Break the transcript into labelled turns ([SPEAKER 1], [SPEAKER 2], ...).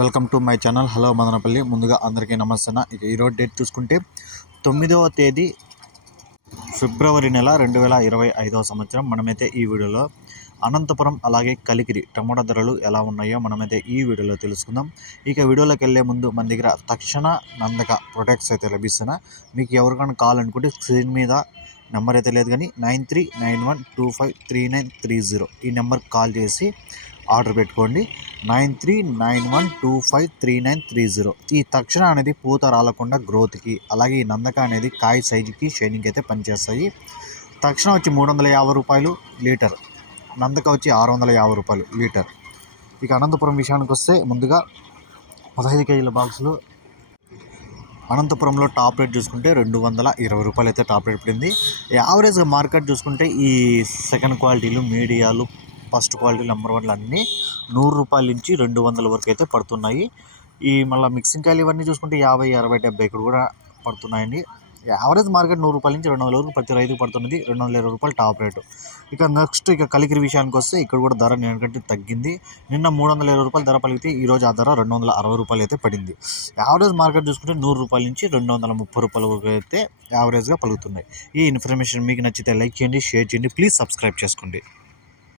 [SPEAKER 1] Welcome to my channel. Hello Madanapalle. ముందుగా అందరికీ నమస్తే ఇక ఈరోజు డేట్ చూసుకుంటే తొమ్మిదవ తేదీ ఫిబ్రవరి నెల రెండు వేల ఇరవై ఐదవ సంవత్సరం. మనమైతే ఈ వీడియోలో అనంతపురం అలాగే కలికిరి టమోటా ధరలు ఎలా ఉన్నాయో మనమైతే ఈ వీడియోలో తెలుసుకుందాం. ఇక వీడియోలోకి వెళ్ళే ముందు మన దగ్గర తక్షణ నందక ప్రొడక్ట్స్ అయితే లభిస్తున్నా. మీకు ఎవరికైనా కావాలనుకుంటే స్క్రీన్ మీద నెంబర్ అయితే లేదు కానీ nine three nine one two five three nine three zero ఈ నెంబర్కి కాల్ చేసి ఆర్డర్ పెట్టుకోండి. Nine three nine one two five three nine three zero. ఈ తక్షణ అనేది పూత రాలకుండా గ్రోత్కి అలాగే ఈ నందక అనేది కాయ సైజుకి షైనింగ్ అయితే పనిచేస్తాయి. తక్షణ వచ్చి మూడు వందల యాభై రూపాయలు లీటర్. నందక వచ్చి ఆరు వందల యాభై రూపాయలు లీటర్. ఇక అనంతపురం విషయానికి వస్తే ముందుగా పదహైదు కేజీల బాక్సులు. అనంతపురంలో టాప్ రేట్ చూసుకుంటే రెండు వందల ఇరవై రూపాయలు అయితే టాప్ రేట్ పడింది. యావరేజ్గా మార్కెట్ చూసుకుంటే ఈ సెకండ్ క్వాలిటీలు మీడియాలు ఫస్ట్ క్వాలిటీ నెంబర్ వన్లు అన్నీ నూరు రూపాయల నుంచి రెండు వందల వరకు అయితే పడుతున్నాయి. ఈ మళ్ళీ మిక్సింగ్ కాయలు ఇవన్నీ చూసుకుంటే యాభై అరవై డెబ్బై ఇక్కడ కూడా పడుతున్నాయండి. యావరేజ్ మార్కెట్ నూరు రూపాయల నుంచి రెండు వందల వరకు ప్రతి రైతుకు పడుతున్నది. రెండు వందల ఇరవై రూపాయలు టాప్ రేటు ఇక నెక్స్ట్ ఇక కలికిరి విషయానికి వస్తే ఇక్కడ కూడా ధర నేను తగ్గింది. నిన్న మూడు వందల ఇరవై రూపాయలు ధర పలిగితే ఈ రోజు ఆ ధర రెండు వందల అరవై రూపాయలు అయితే పడింది. యావరేజ్ మార్కెట్ చూసుకుంటే నూరు రూపాయల నుంచి రెండు వందల ముప్పై రూపాయల వరకు అయితే యావరేజ్గా పలుకుతున్నాయి. ఈ ఇన్ఫర్మేషన్ మీకు నచ్చితే లైక్ చేయండి షేర్ చేయండి ప్లీజ్ సబ్స్క్రైబ్ చేసుకోండి.